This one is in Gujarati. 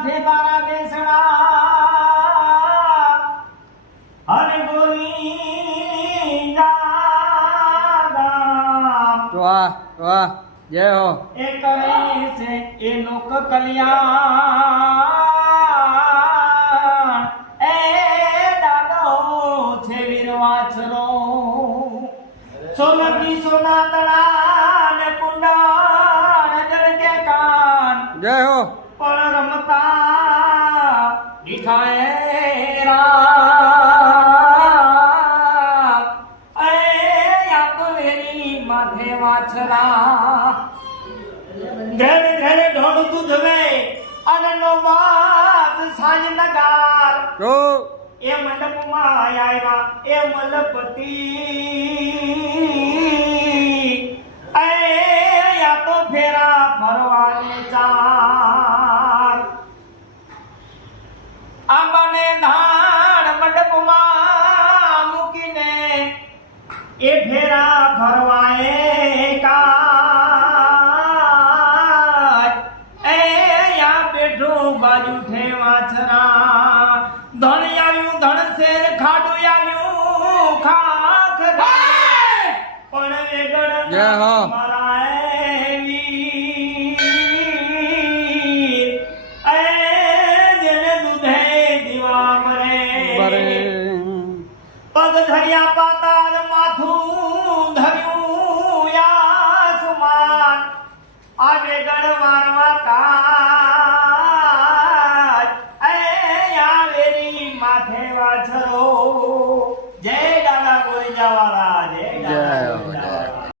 માથે તારા બેસણા અને બોલી દાદા વાહ વાહ જય હો એ કરે છે એ લોક કલ્યાણ એ દાદો છે વીરવાછરો સોલંકી સોના તળા ને કુંડા ને જળકે કાન જય હો પણ રમતા દીઠાએ માથે વાછરા ઘરે ઘરે ઢોળ દૂધ વે અને નો બાદ સાંજ નગાર તો એ મંડપમાં આવ્યા એ મલપતિ એ યા તો ફેરા ફરવાને ચાર આંબાને ધાણ મંડપમાં મૂકીને એ ફેરા ફરવાએ કાજ એ યા બેઠું બાજુ ઠેવાછરા ધણ આવ્યું ધણ શેર ખાડું આવ્યું ખાખ પણ વેગળ જય હો મારા વીર એ જેને દૂધે દીવા મરે પગ ધર્યા પાતાળ માથું ધર્યું આસમાન આવે ગણ મારવા કા